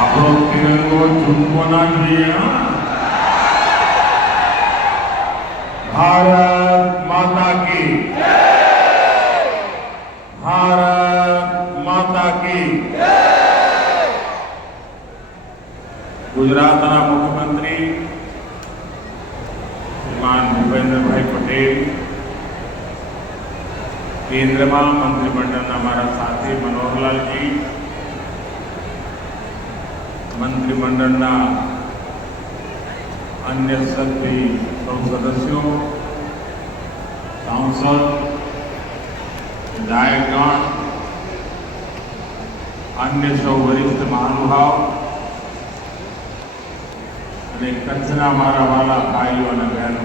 આપણો તિરંગો ઝૂકવો ના જોઈએ. ભારત માતા કી ભારત માતા કી. ગુજરાતના મુખ્યમંત્રી શ્રીમાન ભૂપેન્દ્રભાઈ પટેલ, કેન્દ્રમાં મંત્રીમંડળના મારા સાથી મનોહરલાલજી, મંત્રીમંડળના अन्य सभी सौ सदस्यों, सांसद, विधायकगण, अन्य सौ वरिष्ठ महानुभाव અને કચ્છના મારા વાલા ભાઈઓ અને બહેનો,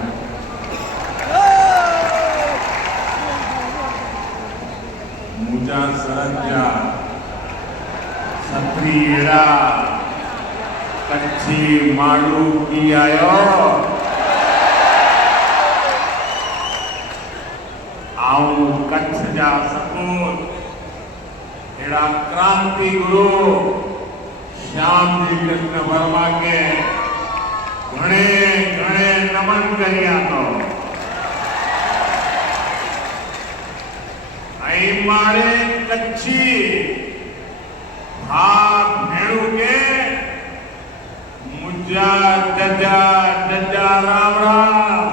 મુજા સરંજા સત્રીએડા कच्ची मालू की आयो आऊं कच्छ जा सपूत एड़ा क्रांति गुरु श्याम जी कृष्ण वर्मा के घणे घणे नमन करिया तो आई मारे कच्ची भाग भेड़ू के मुजा जजा जजा राम राम.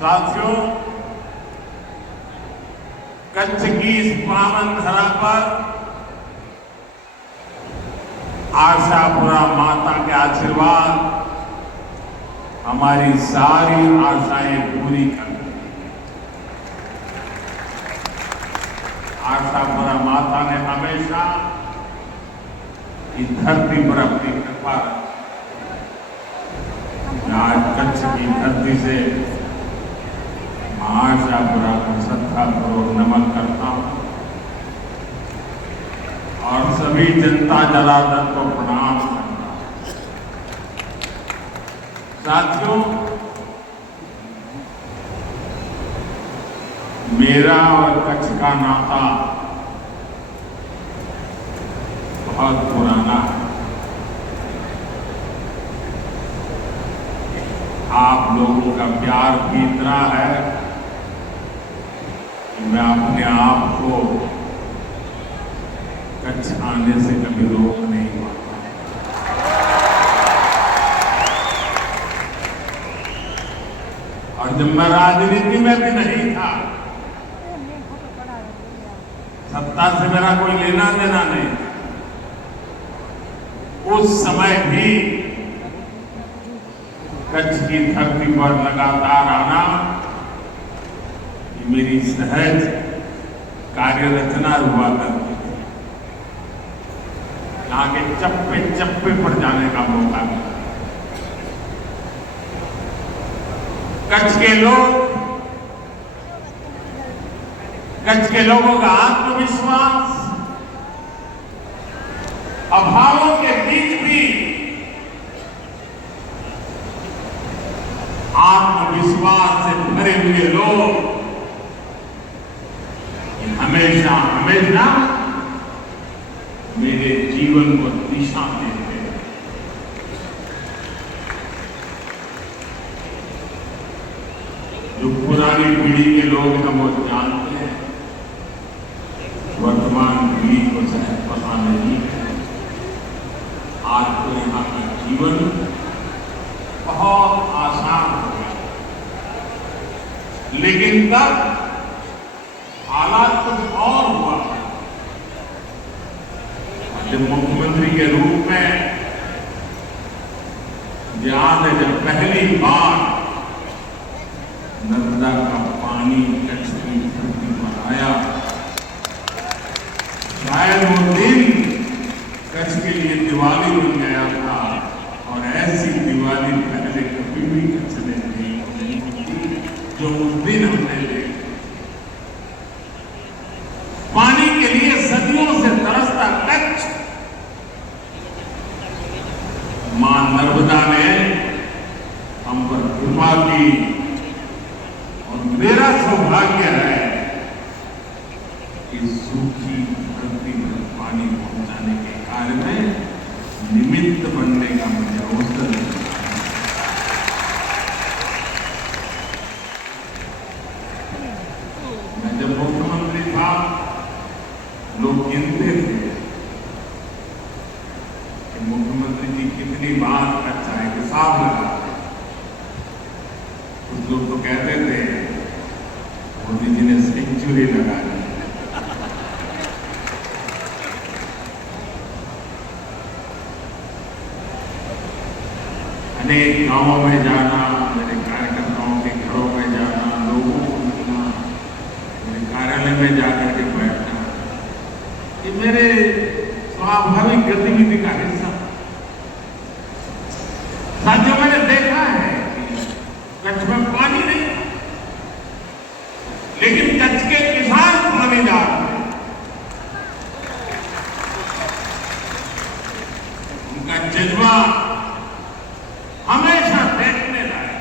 साथियों, कच्छ की इस पावन धरा पर आशापुरा माता के आशीर्वाद हमारी सारी आशाएं पूरी कर. आशापुरा माता ने हमेशा इस धरती पर अपनी कृपा रखी. आज कच्छ की धरती से आशापुरा को श्रद्धापूर्वक नमन करता हूं और सभी जनता जनार्दन को प्रणाम करता हूं. साथियों, मेरा और कच्छ का नाता बहुत पुराना है. आप लोगों का प्यार भी इतना है कि मैं अपने आप को कच्छ आने से कभी रोक नहीं पाता. और जब मैं राजनीति में भी नहीं था, सत्ता से मेरा कोई लेना देना नहीं, उस समय भी कच्छ की धरती पर लगातार आना मेरी सहज कार्य रचना हुआ करती थी. यहाँ के चप्पे चप्पे पर जाने का मौका मिला. कच्छ के लोगों का आत्मविश्वास अभावों के बीच भी आत्मविश्वास से भरे हुए लोग हमेशा हमेशा मेरे जीवन को दिशा देते हैं. जो पुरानी पीढ़ी के लोग हैं वो जानते हैं, वर्तमान पीढ़ी को शायद पता नहीं है. आज तो यहाँ का जीवन बहुत आसान हो गया, लेकिन तब हालात कुछ और हुआ. जब मुख्यमंत्री के रूप में याद है, जब पहली बार नर्मदा का पानी कच्छ की धरती पर आया, शायद वो दिन कच्छ के लिए दिवाली बन गया था. और ऐसी दिवाली पहले कभी भी कच्छ ने नहीं होती जो उस दिन हमने देखी. पानी के लिए सदियों से तरसता कच्छ, मां नर्मदा ने हम पर कृपा की और मेरा सौभाग्य है कि सूखी धरती पर पानी पहुंचाने के कार्य में निमित्त बनने का मुझे अवसर मिला। मैं जब मुख्यमंत्री था, लोग गिनते थे कि मुख्यमंत्री जी कितनी बार कच्चा है, हिसाब लगाते। कुछ लोग तो कहते थे मोदी जी ने सेंचुरी लगा दी। अनेक गांवों में जाना, मेरे कार्यकर्ताओं के घरों में जाना, लोगों को मिलना, मेरे कार्यालय में जाकर के बैठना, ये मेरे स्वाभाविक गतिविधि का हिस्सा। साथियों, मैंने देखा है कि कच्छ में पानी नहीं, लेकिन कच्छ के किसान पानीदार हैं। उनका जज्बा हमेशा देखने लायक।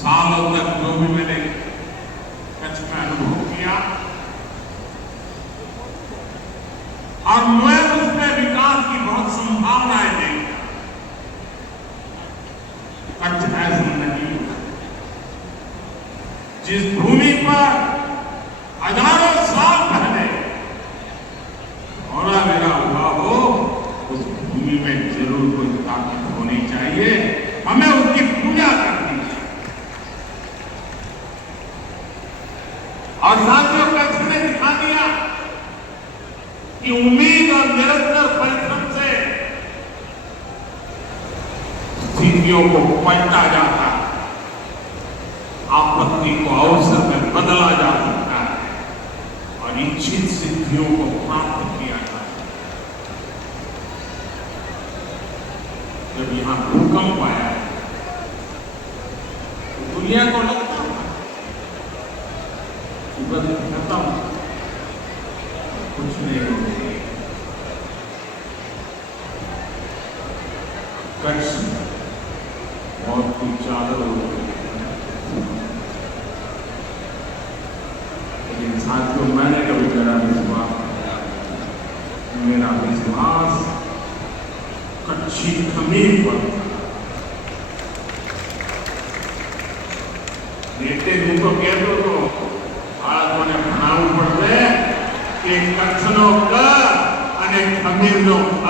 सालों तक जो भी मैंने कच्छ में अनुभव किया और मैं उसमें विकास की बहुत संभावनाएं देखी। कच्छ ऐसा नहीं, जिस भूमि पर हजारों साल पहले होना मेरा हुआ हो, उस भूमि में जरूर कोई ताकत होनी चाहिए। हमें उसकी पूजा करनी चाहिए। और साथियों, कच्छ ने दिखा दिया कि उम्मीद और निरंतर परिश्रम से स्थितियों को पलटा जाता है, आपत्ति को अवसर में बदला जा सकता है और इच्छित सिद्धियों को प्राप्त किया जाता है। जब यहां भूकंप आया तो दुनिया को लगता है खत्म, कुछ नहीं हो रही। कच्छ बहुत कुछ चादर हो गई। लेकिन साथियों, मैंने कभी मेरा विश्वास कच्ची खमीर पर नेते हूं तो कह दो तो आज मैंने बनाऊ पड़ते कि कच्छनो का અને ખમીરનો ખ।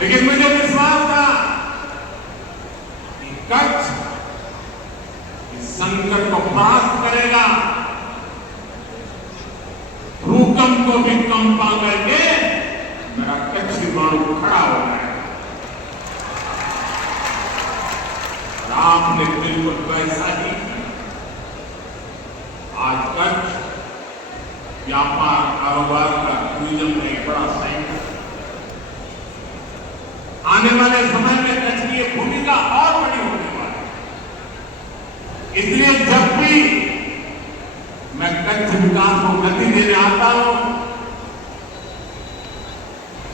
लेकिन मुझे विश्वास था कि कच्छ इस संकट को परास्त करेगा, भूकंप को भी कंपा करके मेरा कच्छ मानव खड़ा हो जाएगा। और आपने बिल्कुल वैसा ही किया। आज कच्छ व्यापार कारोबार का टूरिज्म का एक बड़ा सेक्टर, आने वाले समय में कच्छ की भूमिका और बड़ी होने वाली है। इसलिए जब भी मैं कच्छ विकास को गति देने आता हूं,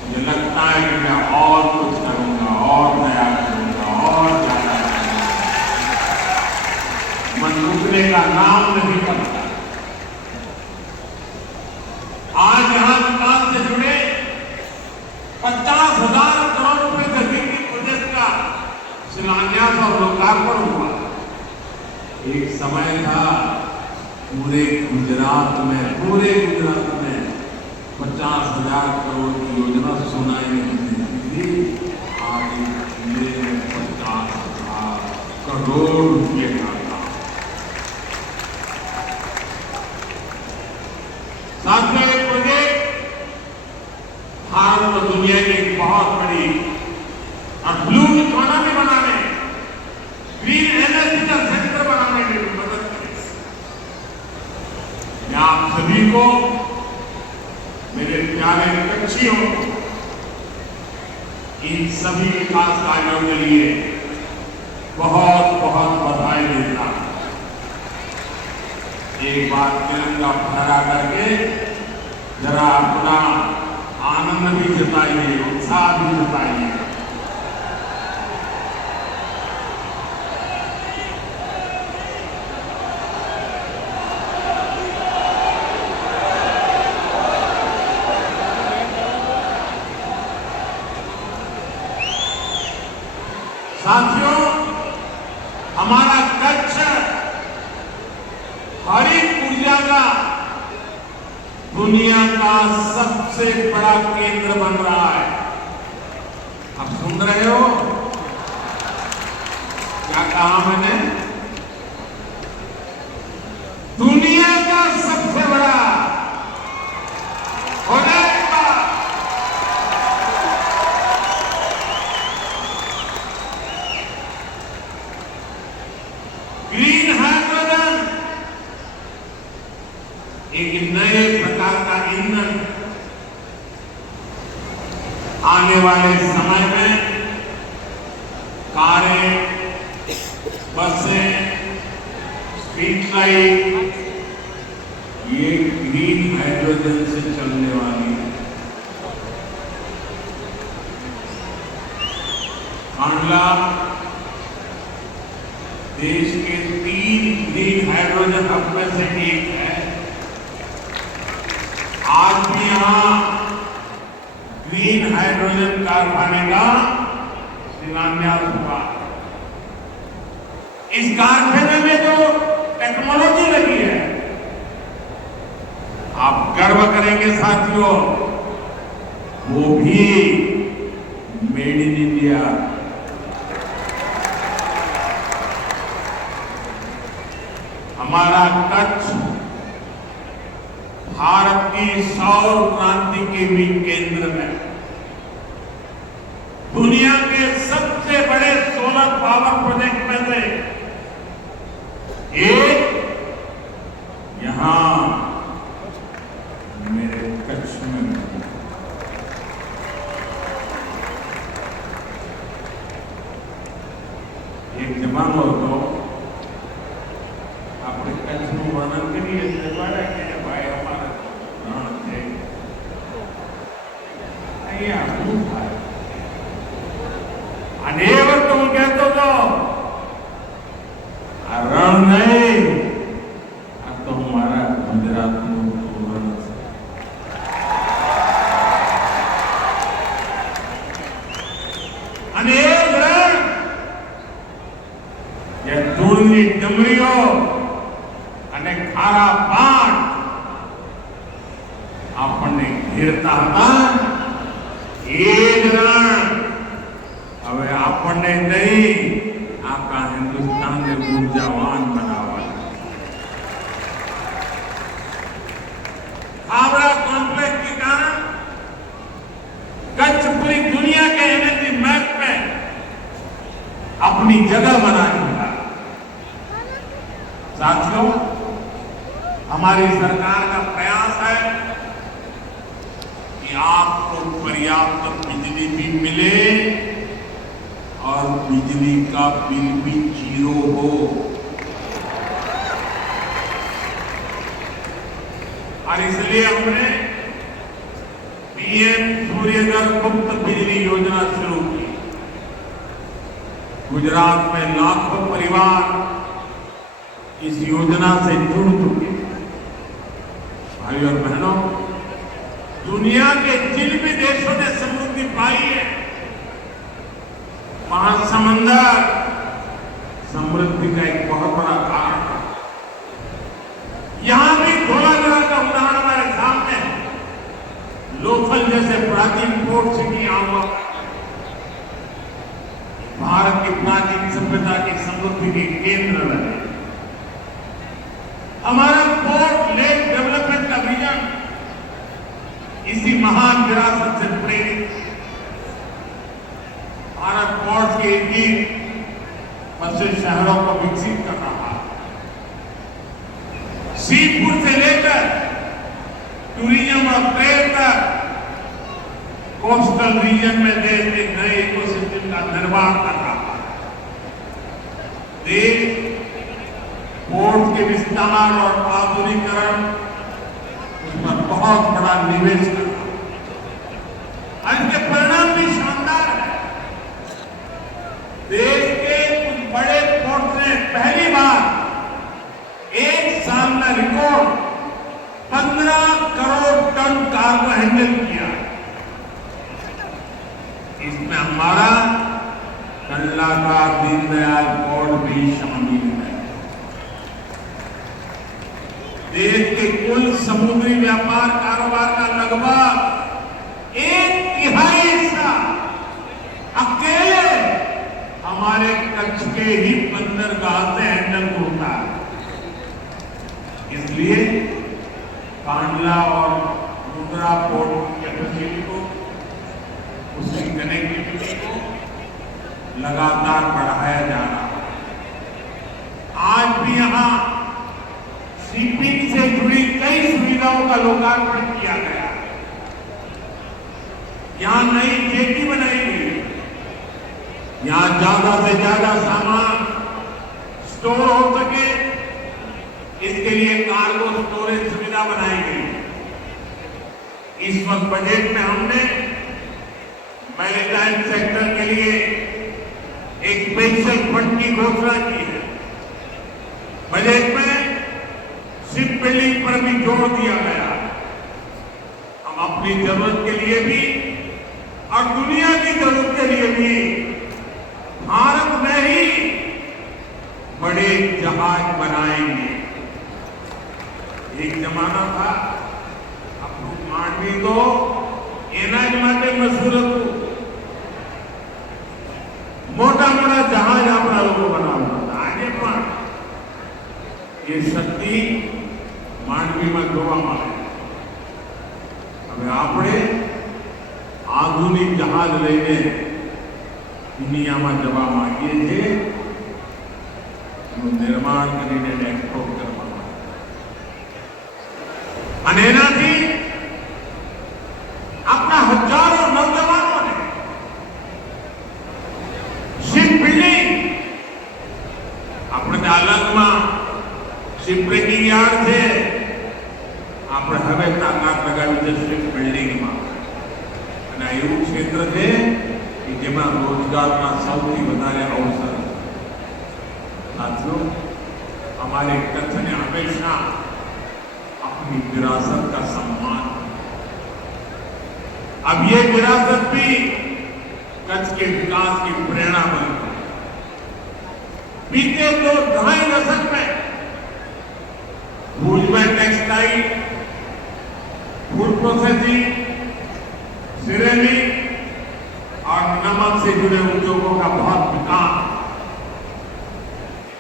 मुझे लगता है कि मैं और कुछ करूंगा, और नया करूंगा, और ज्यादा करूंगा। मन रुकने का नाम नहीं करता। आज यहां विकास से जुड़े 50,000 करोड़ रुपए जमीन की प्रोजेक्ट का शिलान्यास और लोकार्पण हुआ। एक समय था पूरे गुजरात में 50,000 करोड़ की योजना सुनाई नहीं देती थी। आज जिले में 50,000 करोड़ रुपये का था। साथ में एक प्रोजेक्ट भारत और दुनिया की एक बहुत बड़ी और ब्लू इकोनॉमी बनाने, ग्रीन एनर्जी का सेक्टर बनाने में भी मदद करेगी। मैं आप सभी को, मेरे प्यारे कच्छियों, इन सभी विकास कार्यों के लिए बहुत बहुत बधाई देता हूं। एक बार तिरंगा फहरा करके जरा अपना आनंद भी जताइए, उत्साह भी जताइए। साथियों, हमारा कच्छ हरित ऊर्जा का दुनिया का सबसे बड़ा केंद्र बन रहा है। आप सुन रहे हो क्या कहा मैंने? दुनिया का सबसे बड़ा होने का ग्रीन हाइड्रोजन एक नए प्रकार का ईंधन आने वाले समय में कारें, बसें, स्ट्रीट लाइट ये ग्रीन हाइड्रोजन से चलने वाली है। कांडला देश के 3 ग्रीन हाइड्रोजन हब में से एक है। आज भी यहां ग्रीन हाइड्रोजन कारखाने का शिलान्यास हुआ। इस कारखाने में जो टेक्नोलॉजी लगी है, आप गर्व करेंगे साथियों, वो भी मेड इन इंडिया। हमारा कच्छ भारत की सौर क्रांति के भी केंद्र में दुनिया के सबसे बड़े सोलर पावर प्रोजेक्ट में से एक यहां मेरे कच्छ में एक जवान हो तो अपने कच्छ में वर्णन के लिए भाई हमारा अनेक तुम कहते हो रण नहीं, अब तो हमारा गुजरात में अनेक रण या धूळनी डमरीओ અને ખારા પાન આપણને ઘેરતા હતા। એ જ રણ હવે આપણને નહીં, આખા હિન્દુસ્તાનને ઊર્જાવાન બનાવવા। हावड़ा कॉम्प्लेक्स के कारण कच्छ पूरी दुनिया के एनर्जी मैप में अपनी जगह बनाने लगा। साथियों, हमारी सरकार का प्रयास है कि आपको पर्याप्त बिजली भी मिले और बिजली का बिल भी 0 हो। और इसलिए हमने पीएम सूर्यघर मुफ्त बिजली योजना शुरू की। गुजरात में लाखों परिवार इस योजना से जुड़ चुके। भाई और बहनों, दुनिया के जिन भी देशों ने समृद्धि पाई है, महासमुंदर समृद्धि का एक बहुत बड़ा कारण है। यहां भी धोलावीरा का उदाहरण हमारे सामने है। लोथल जैसे प्राचीन पोर्ट सिटी आवा भारत की प्राचीन सभ्यता की समृद्धि के केंद्र रहे। हमारा पोर्ट लेक डेवलपमेंट का विजन इसी महान विरासत से प्रेरित। भारत पोर्ट के इर्द बसे शहरों को विकसित कर रहा है। सीपुर से लेकर टूरिज्म और ट्रेड तक कोस्टल रीजन में देश के नए इकोसिस्टम का निर्माण कर रहा है। देश पोर्ट के विस्तार और आधुनिकीकरण, उस पर बहुत बड़ा निवेश करना, इसके परिणाम भी शानदार है। देश के कुछ बड़े पोर्ट ने पहली बार एक साल में record 15 crore ton cargo handle किया। इसमें हमारा कंडला का दीनदयाल पोर्ट भी शामिल है। देश के कुल समुद्री व्यापार कारोबार का लगभग 1/3 हिस्सा अकेले हमारे कच्छ के ही बंदरगाह से हैंडल होता है। इसलिए कांडला और मुंद्रा पोर्ट की कैपेसिटी को, उसकी कनेक्टिविटी को लगातार बढ़ाया जा रहा है। आज भी यहां शिपिंग से जुड़ी कई सुविधाओं का लोकार्पण किया गया। यहां नई जेटी बनाई गई, यहां ज्यादा से ज्यादा सामान स्टोर हो सके, इसके लिए कार्गो स्टोरेज सुविधा बनाई गई। इस वक्त बजट में हमने मैरीटाइम सेक्टर के लिए एक स्पेशल फंड की घोषणा की है। बजट में शिप बिल्डिंग पर भी जोर दिया गया। हम अपनी जरूरत के लिए भी और दुनिया की जरूरत के लिए भी भारत में ही बड़े जहाज बनाएंगे। एक जमाना था, આપણું માંડવી તો એના જ માટે મશહૂર હતું। મોટા મોટા જહાજ આપણા લોકો બનાવતા હતા। આજે પણ એ શક્તિ માંડવીમાં જોવા મળે। હવે આપણે આધુનિક જહાજ લઈને દુનિયામાં જવા માંગીએ છીએ, એનું નિર્માણ કરીને એક્સપોર્ટ કરવા। અને એનાથી આપણા હજારો નૌજવાનોને શિપ બિલ્ડિંગ, આપણે દાલંગમાં શિપ બ્રેકિંગ યાર્ડ છે, આપણે હવે તાકાત લગાવી છે શિપ બિલ્ડિંગમાં। અને આ એવું ક્ષેત્ર છે કે જેમાં રોજગારના સૌથી વધારે અવસર। સાથીઓ, हमारे कच्छ ने हमेशा अपनी विरासत का सम्मान। अब ये विरासत भी कच्छ के विकास की प्रेरणा बनी। बीते 2-2.5 दशक में भुज में टेक्सटाइल, फूड प्रोसेसिंग, सिरेमिक और नमक से जुड़े उद्योगों का बहुत विकास।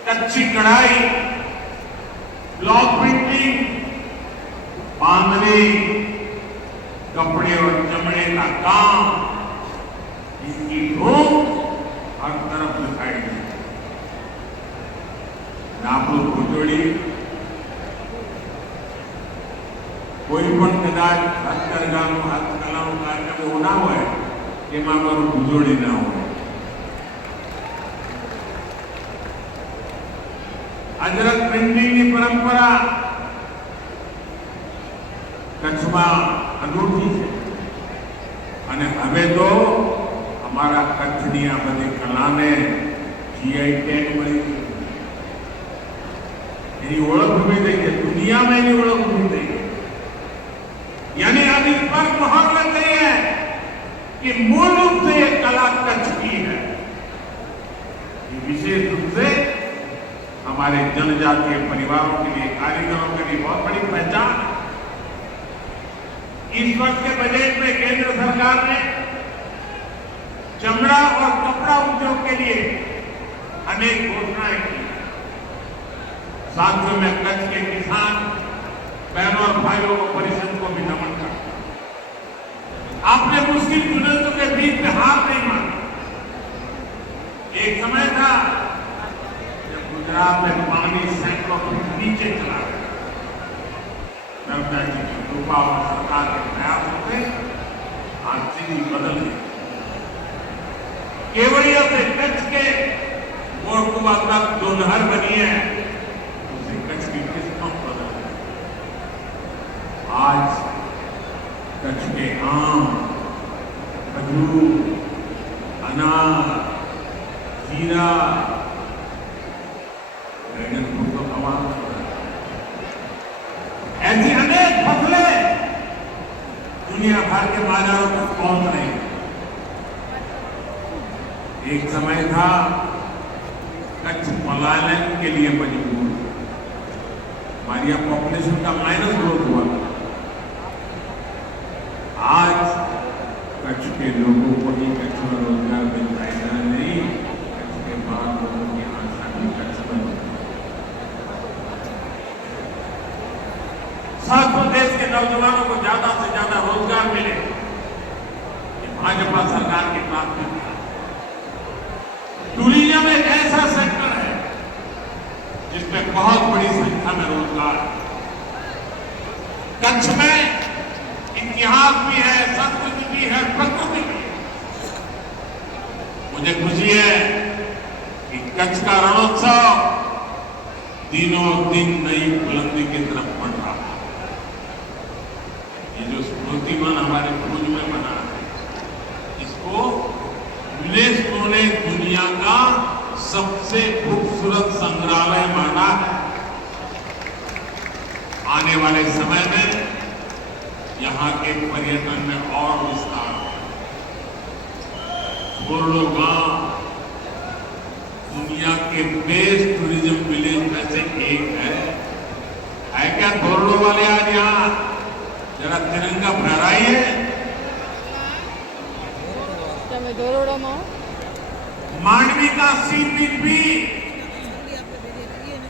कच्ची कढ़ाई, ब्लॉक प्रिंटिंग, बांधनी, कपड़े और चमड़े का काम, इसकी धूम हर तरफ दिखाई दी। આપણું ભુજોડી કોઈ પણ કદાચ હથકરઘાનું હસ્તકલાનું કાર્યક્રમ એવું ના હોય જેમાં મારું ભુજોડી ના હોય। अजरक प्रिंटिंग की परंपरा कच्छમાં अनूठी है। અને હવે તો અમારા કચ્છની આ બધી કલાને જીઆઈ ટેગ મળી ગઈ। એની ઓળખ ઊભી થઈ છે, દુનિયામાં એની ઓળખ ઊભી થઈ ગઈ। यानी अब इस पर मोहर लग गई है कि मूल रूप से ये कला कच्छ की है। ये विशेष रूप से हमारे जनजातीय परिवारों के लिए, कारीगरों के लिए बहुत बड़ी पहचान है। इस वक्त के बजट में केंद्र सरकार ने चमड़ा और कपड़ा उद्योग के लिए अनेक घोषणाएं की। साथियों, में कच्छ के किसान बहनों और भाइयों को, परिश्रम को भी नमन करता। आपने मुश्किल चुनौतियों के बीच में हार नहीं मानी। एक समय था जब गुजरात में पानी सैकड़ों फीट नीचे चला गया। नर्मदा जी की कृपा और सरकार के प्रयासों से आज स्थिति बदल गई। केवड़िया से कच्छ के मोरकुआ तक जो नहर बनी है, आज कच्छ के आम, खजूर, अनार, जीरा, ड्रैगन फ्रूट तो कमाल हो रहा है। ऐसी अनेक फसलें दुनिया भर के बाजारों तक पहुंच रही हैं। एक समय था कच्छ पलायन के लिए मजबूर, हमारी यहाँ पॉपुलेशन का माइनस ग्रोथ हुआ। आज कच्छ के लोगों को ही कच्छ में रोजगार मिलता है, नहीं कच्छ के बाहर लोगों की आशा भी कच्छ में होती है। साथ देश के नौजवानों को ज्यादा से ज्यादा रोजगार मिले, ये भाजपा सरकार की प्राथमिकता है। टूरिज्म एक ऐसा सेक्टर है जिसमें बहुत बड़ी संख्या में रोजगार है। कच्छ में इतिहास भी है, संस्कृति भी है, प्रकृति भी है। मुझे खुशी है कि कच्छ का रणोत्सव दिनों दिन नई बुलंदी की तरफ बढ़ रहा है। ये जो स्मृतिवन हमारे भुज में बना है, इसको यूनेस्को ने दुनिया का सबसे खूबसूरत संग्रहालय माना है। आने वाले समय में यहाँ के पर्यटन में और विस्तार है। घोरडो गांव दुनिया के बेस्ट टूरिज्म विलेज में से एक है क्या? घोरडो वाले आज यहाँ जरा तिरंगा फहराइए। मांडवी का सी बीच भी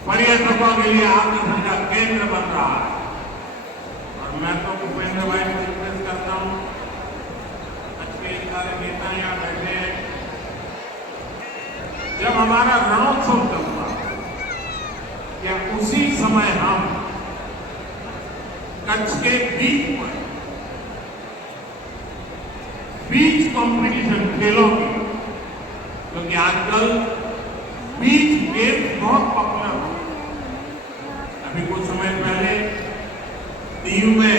पर्यटकों के लिए आकर्षण का केंद्र बन रहा है। और मैं तो भूपेंद्र भाई को रिक्वेस्ट करता हूं, अच्छे सारे नेता यहाँ बैठे हैं, जब हमारा रणोत्सव चलता क्या उसी समय हम कच्छ के बीच पर बीच कंपटीशन खेलों की, क्योंकि आजकल बीच गेम बहुत पॉपुलर हो। अभी कुछ समय पहले दीव में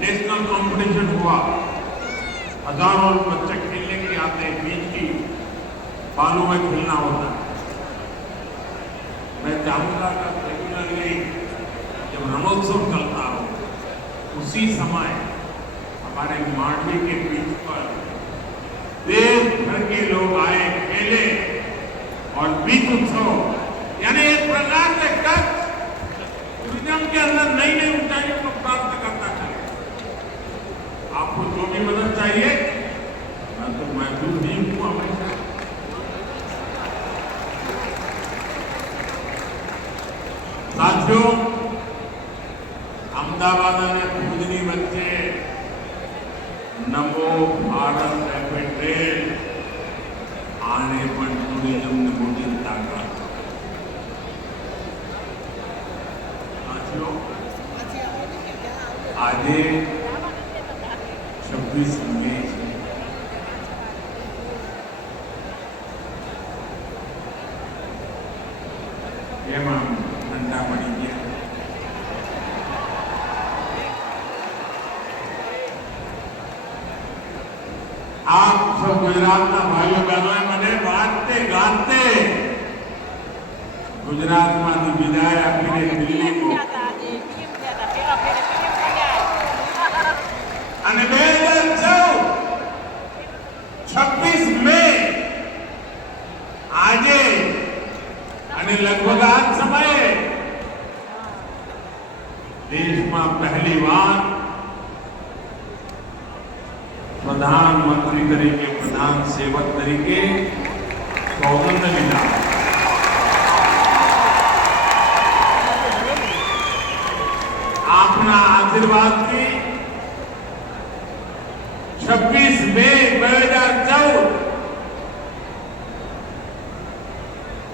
नेशनल कंपटीशन हुआ, हजारों बच्चे खेलने के लिए आते हैं, बीच की बालू में खेलना होता है। मैं चाहूंगा कि रेगुलरली जब रणोत्सव चलता हो उसी समय हमारे मांडवी के बीच पर देश भर के लोग आए, खेले और बीच उत्सव, यानी एक प्रकार से कच्छ टूरिज्म के अंदर नई नई ऊंचाइयों को प्राप्त करता है। आपको जो भी मदद चाहिए मैं तो महसूस ही हूं हमेशा। साथियों, अहमदाबाद ने भूजनी बच्चे नमो भारत रैपिड ट्रेन आने पर टूरिज्म ने मोटी ताकत। साथियों, आज 26 मई ये ठंडा पड़ी गया। आप सब गुजरात ना भाइयों बहनों मैंने बांटते गाते गुजरात में विदाय अपने दिल्ली को અને 26 મે આજે અને લગભગ આ સમયે દેશમાં પહેલીવાર प्रधानमंत्री तरीके प्रधान सेवक तरीके सौगंध मिला। आपना आशीर्वाद की 26 मई 2014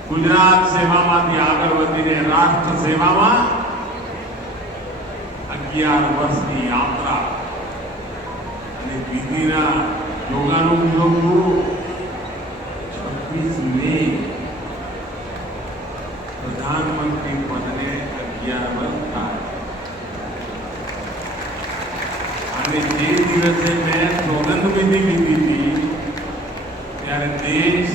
गुजरात सेवाમાંથી આગળ વધીને રાષ્ટ્ર સેવામાં 11 વર્ષની યાત્રા અને વિધિના યોગાનું યોગનું 26 મઈ प्रधानमंत्री पद ने 11 वर्ष था। અને જે દિવસે મેં સોગંદ વિધિ લીધી હતી ત્યારે દેશ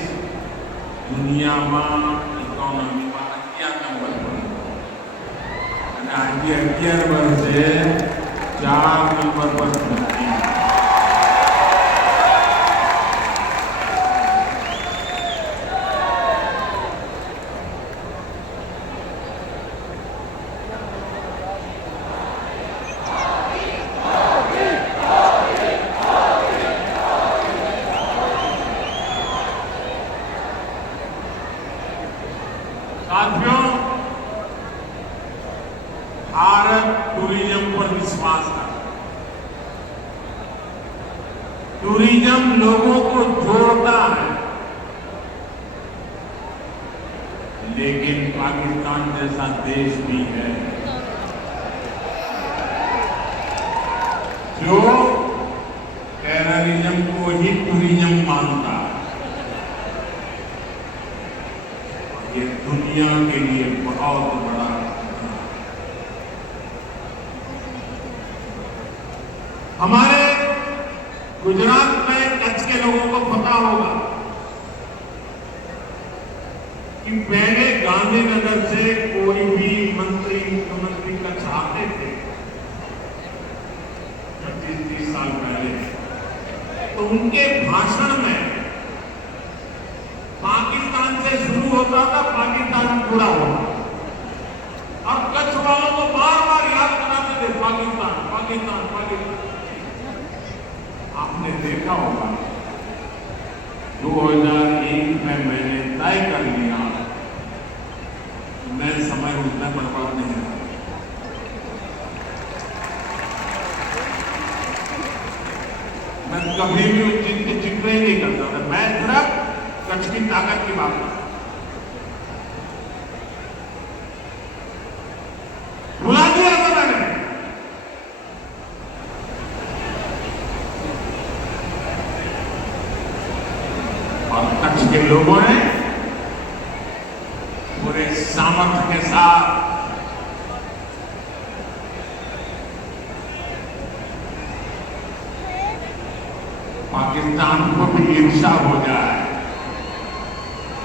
દુનિયામાં ઇકોનોમીમાં 11 નંબર પર હતો અને આજે 11 વર્ષે 4 નંબર પર પહોંચી. साथियों, भारत टूरिज्म पर विश्वास करता है. टूरिज्म लोगों को जोड़ता है, लेकिन पाकिस्तान जैसा देश भी है जो टेररिज्म को ही टूरिज्म मानता है. ये दुनिया के लिए बहुत बड़ा खतरा है. हमारे गुजरात में कच्छ के लोगों को पता होगा कि पहले गांधीनगर से कोई भी मंत्री मुख्यमंत्री कच्छ आते थे 25-30 साल पहले, तो उनके भाषण में पाकिस्तान से शुरू होता था, पाकिस्तान पूरा होता और कच्छ वालों को बार बार याद कराते थे पाकिस्तान पाकिस्तान पाकिस्तान. आपने देखा होगा 2001 में मैंने तय कर लिया मैं समय उतना बर्बाद नहीं रहा. मैं कभी भी उस चीज की जिक्र ही नहीं करता था. मैं सिर्फ कच्छ की ताकत की बात करता. बुला दिया था मैंने. और कच्छ के लोगों ने पूरे सामर्थ्य के साथ पाकिस्तान को भी ईर्ष्या हो जाए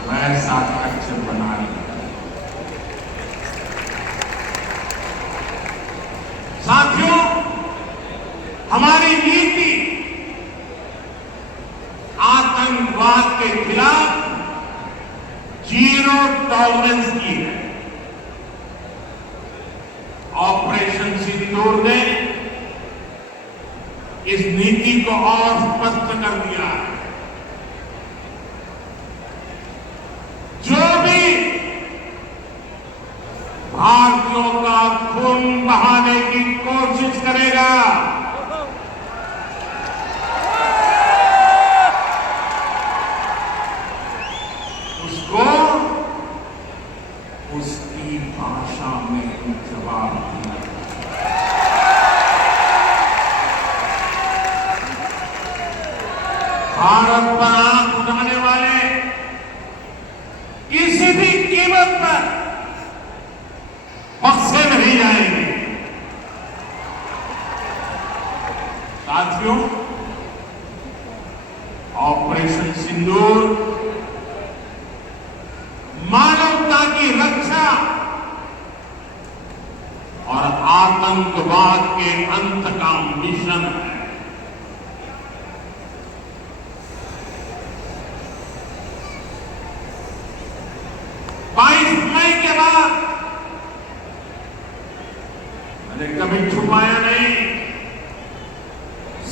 वैसा कच्छ बना लिया. साथियों, हमारी नीति आतंकवाद के खिलाफ जीरो टॉलरेंस की है. ऑपरेशन सिंदूर ने इस नीति को और स्पष्ट कर दिया है. जो भी भारतीयों का खून बहाने की कोशिश करेगा उसको उसकी भाषा में जवाब दिया. भारत पर आंख उठाने वाले किसी भी कीमत पर बख्शे नहीं जाएंगे. साथियों, ऑपरेशन सिंदूर मानवता की रक्षा और आतंकवाद के अंत का मिशन है. 22 मई के बाद मैंने कभी छुपाया नहीं,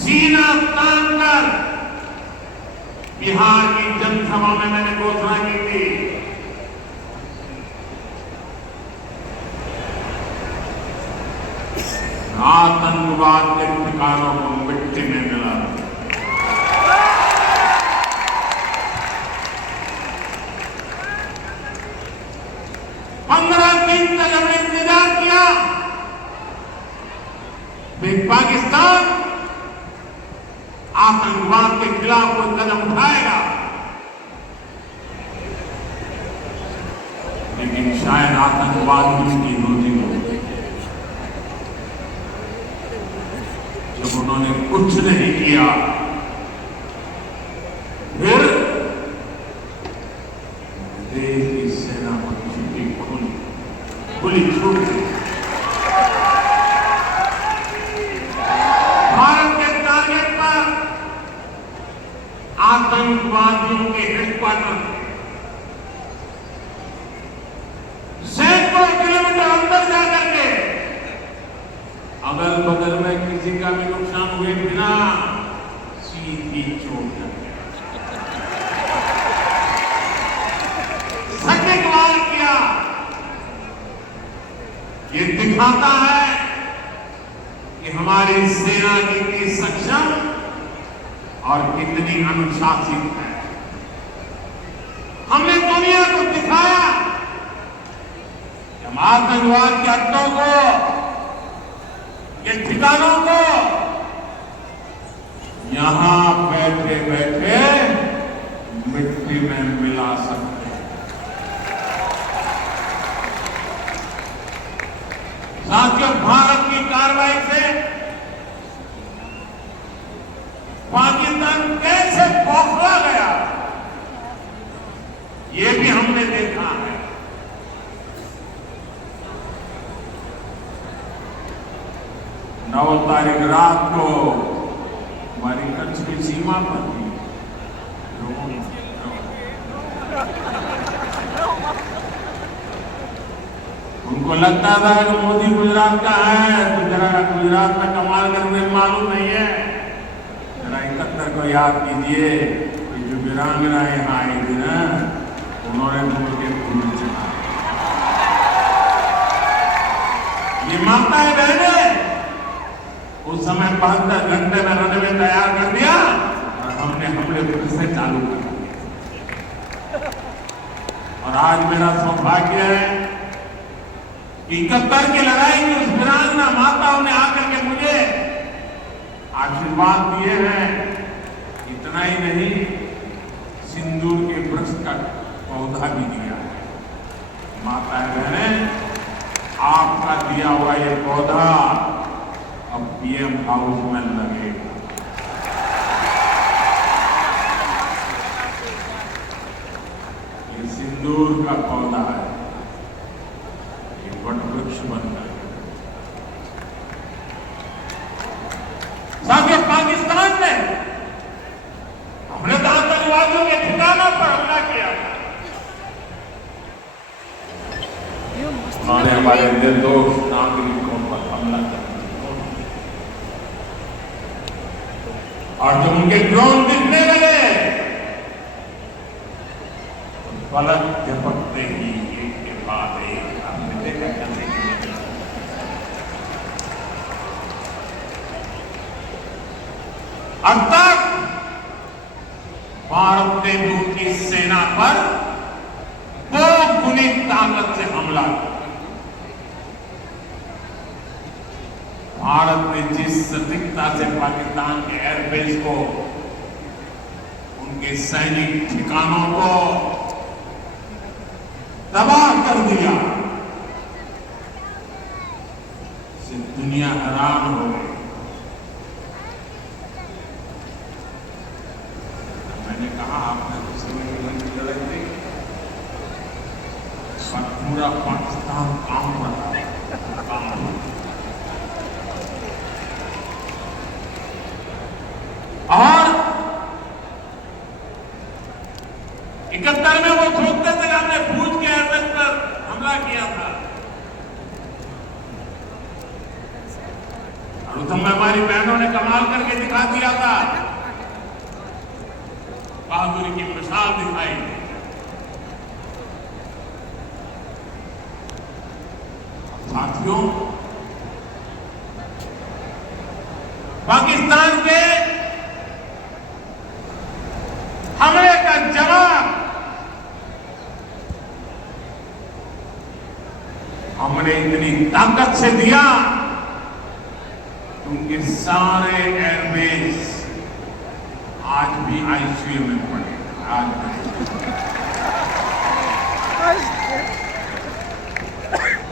सीना तान कर बिहार की जनसभा में मैंने घोषणा की थी आतंकवाद के ठिकानों को मिट्टी में मिला. 15 दिन तक हमने इंतजार किया कि पाकिस्तान आतंकवाद के खिलाफ कोई कदम उठाएगा, लेकिन शायद आतंकवाद ही उसकी रोजी हो. जब उन्होंने कुछ नहीं किया, फिर देश की सेना की खुली छूट गई। भारत के टारगेट पर आतंकवादियों के हेडक्वार्टर सैकड़ों किलोमीटर अंदर जाकर के अगल बगल में किसी का भी नुकसान हुए बिना सीधी चोट लग गया, सटीक वार किया। ये दिखाता है कि हमारी सेना कितनी सक्षम और कितनी अनुशासित है। हमने दुनिया को दिखाया कि हम आतंकवाद के अड्डों को, ये ठिकानों को यहां बैठे बैठे मिट्टी में मिला सकते हैं। साथियों, भारत की कार्रवाई से पाकिस्तान कैसे बौखला गया, ये भी हमने देखा है। 9 तारीख रात को हमारी कच्छ की सीमा पर थी, उनको लगता था कि मोदी गुजरात का है तो जरा गुजरात में कमाल करने मालूम नहीं है। जरा 71 को याद कीजिए कि जो वीरांगना यहाँ आई थी ना, उन्होंने मुझे फूल चढ़ाया। ये माता है बहने, उस समय 72 घंटे में रनवे तैयार कर दिया और हमने हमले फिर से चालू कर दिया। और आज मेरा सौभाग्य है कि 71 की लड़ाई में उस वीरांगना माताओं ने आकर के मुझे आशीर्वाद दिए हैं। इतना ही नहीं, सिंदूर के वृक्ष का पौधा भी दिया है। माता बहने, आपका दिया हुआ ये पौधा अब पीएम हाउस में लगेगा। ये सिंदूर का पौधा है, ये वट वृक्ष बन जाएगा। साथियों, पाकिस्तान ने हमने तो आतंकवादियों के ठिकानों पर हमला किया, हमारे निर्दोष नागरिकों पर हमला किया। और जब उनके ड्रोन दिखने लगे तो पलक झपकते ही एक के बाद एक हमने देखा। अब तक भारत ने उनकी सेना पर 2 गुनी ताकत से हमला किया। भारत ने जिस सटीकता से पाकिस्तान के एयरबेस को, उनके सैनिक ठिकानों को तबाह कर दिया, सिर्फ दुनिया हैरान हो गई। मैंने कहा आपने तो समय की लड़ाई थी, पर पूरा पाकिस्तान काम कर रहा है। और 71 में वो सोचते थे हमने भूज के एयरबेस पर हमला किया था, और उस समय हमारी बहनों ने कमाल करके दिखा दिया था, बहादुरी की मिसाल दिखाई। साथियों, पाकिस्तान के हमले का जवाब हमने इतनी ताकत से दिया कि उनके सारे एयरबेस आज भी आईसीयू में पड़े। आज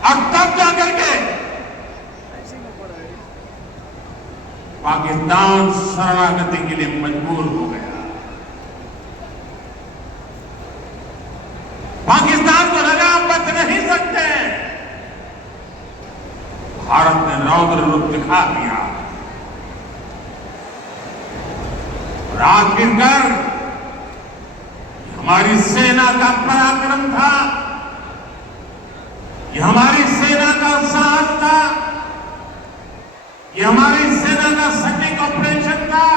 अब तब जाकर के पाकिस्तान शरणागति के लिए मजबूर हो गया। पाकिस्तान को लगा बच नहीं सकते, भारत ने रौद्र रूप दिखा दिया और आखिरकार हमारी सेना का पराक्रम था, ये हमारी सेना का साहस था, ये हमारी सेना का सैनिक ऑपरेशन था।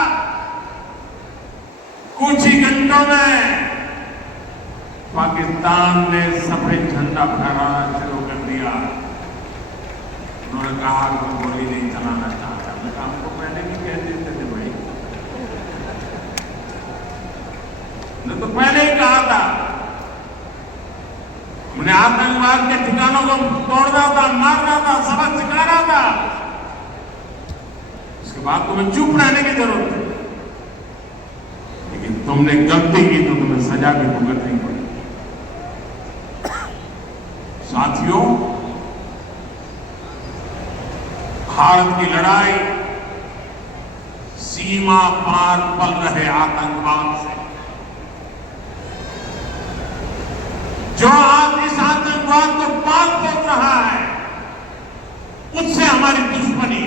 कुछ ही घंटों में पाकिस्तान ने सफेद झंडा फहराना शुरू कर दिया। उन्होंने कहा कि हम गोली नहीं चलाना चाहता। मैं कहा हमको पहले भी कह देते थे भाई, मैं तो पहले ही कहा था। उन्हें आतंकवाद के ठिकानों को तोड़ना था, मारना था, सबक सिखाना था। उसके बाद तुम्हें चुप रहने की जरूरत है, लेकिन तुमने गलती की तो तुम्हें सजा भी भुगतनी पड़ी। साथियों, भारत की लड़ाई सीमा पार पल रहे आतंकवाद से। जो आज इस आतंकवाद को पाल पोस रहा है, उससे हमारी दुश्मनी।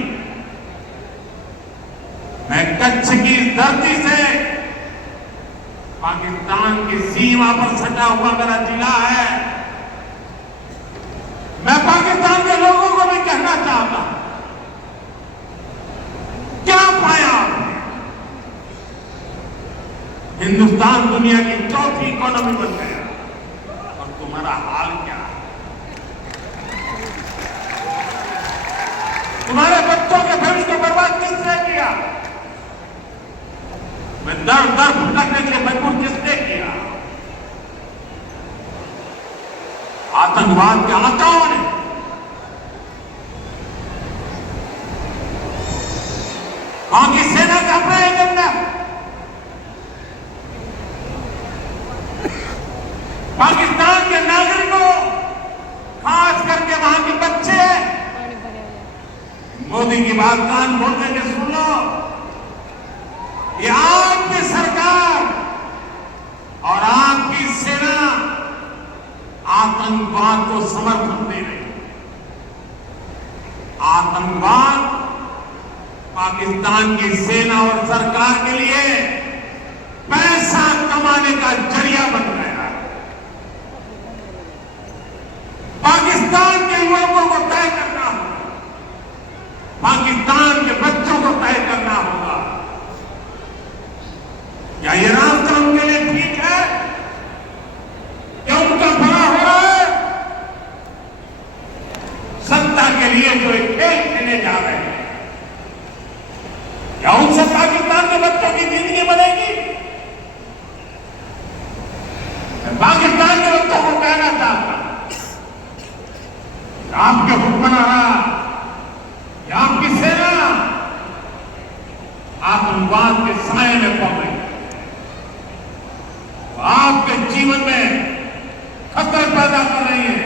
मैं कच्छ की धरती से, पाकिस्तान की सीमा पर सटा हुआ मेरा जिला है, मैं पाकिस्तान के लोगों को भी कहना चाहता हूं, क्या पाया आपने? हिंदुस्तान दुनिया की चौथी इकोनॉमी बन गया और तुम्हारा हाल क्या है? तुम्हारे बच्चों के भविष्य को बर्बाद किसने किया? मैं दर दर भटकने के लिए मजबूर किसने किया? आतंकवाद के आकाओं ने। वहां की सेना का अपना एजेंडा, पाकिस्तान के नागरिकों, खास करके वहां के बच्चे, मोदी की बात कान खोल करके सुन लो। ये आपकी सरकार और आपकी सेना आतंकवाद को समर्थन दे रही। आतंकवाद पाकिस्तान की सेना और सरकार के लिए पैसा कमाने का जरिया बन गया। पाकिस्तान के युवकों को तय करना होगा, पाकिस्तान के बच्चों को तय करना होगा, क्या ये रास्ता उनके लिए ठीक है? क्या उनका भला हो रहा है? सत्ता के लिए जो एक खेल खेलने जा रहे हैं, क्या उनसे पाकिस्तान के बच्चों की जिंदगी बनेगी? मैं पाकिस्तान के बच्चों को कहना चाहता हूं, आपके हुक्मरान, आपकी सेना आतंकवाद के साए में पड़ रही है, आपके जीवन में खतरे पैदा कर रही है,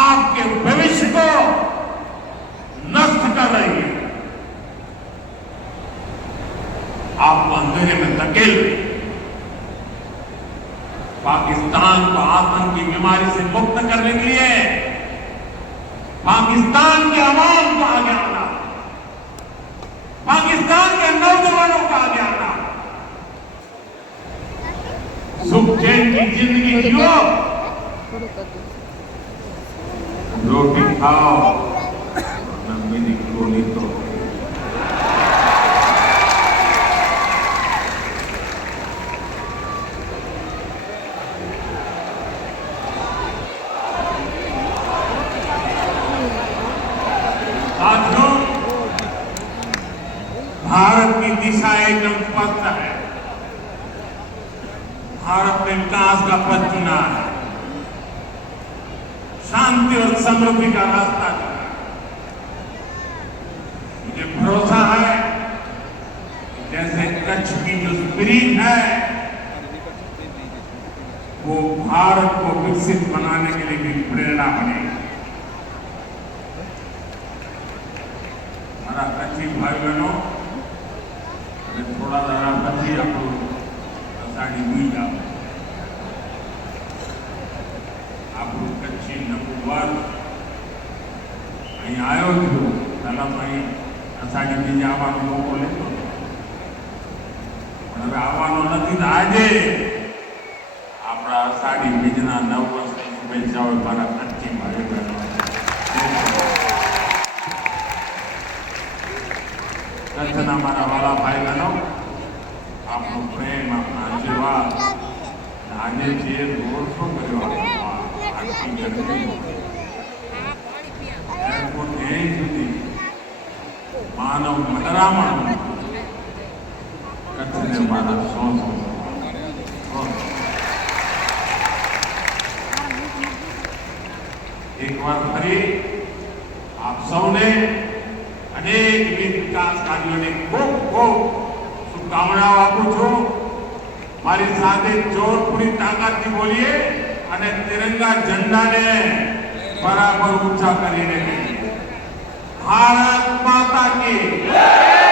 आपके भविष्य को नष्ट कर रही है, आपको अंधेरे में धकेल रही है। पाकिस्तान को आतंक की बीमारी से मुक्त करने के लिए पाकिस्तान के अवाम को आगे आना, पाकिस्तान के नौजवानों को आगे आना, सुख चैन की जिंदगी जियो, रोटी खाओ, मेरी गोली तो। साथियों, भारत की दिशा एकदम स्पष्ट है। भारत ने विकास का पथ चुना है, शांति और समृद्धि का रास्ता चुना है। मुझे भरोसा है जैसे कच्छ की जो स्पिरिट है, वो भारत को विकसित बनाने के लिए भी प्रेरणा बनेगी। મારા કચ્છી ભાઈ બહેનો અને થોડા દાડા પછી આપણું અષાઢી બીજ આવે, આપણું કચ્છી નવવર્ષ અહીં આવ્યો છું. પહેલાં તો અહીં અષાઢી બીજ આવવાનો મોકો લેતો હતો, પણ હવે આવવાનો નથી. આજે આપણા અષાઢી બીજના 9 વર્ષની શુભેચ્છાઓ મારા કચ્છી ભાઈ બહેનો. કચ્છના મારા વાલા ભાઈ બહેનો, આપનો પ્રેમ, આપના આશીર્વાદ. આજે જે રોડ શો કર્યો આટલી ગરમી એરપોર્ટ અહીં સુધી માનવ મહેરામણ કચ્છને મારા 100 એકવાર ફરી આપ સૌને અનેકવિધ વિકાસ કાર્યોને ખૂબ ખૂબ શુભકામનાઓ આપું છું. મારી સાથે જોર પૂરી તાકાતથી બોલીએ અને તિરંગા ઝંડાને બરાબર ઊંચા કરીને કહીએ, ભારત માતા કી જય.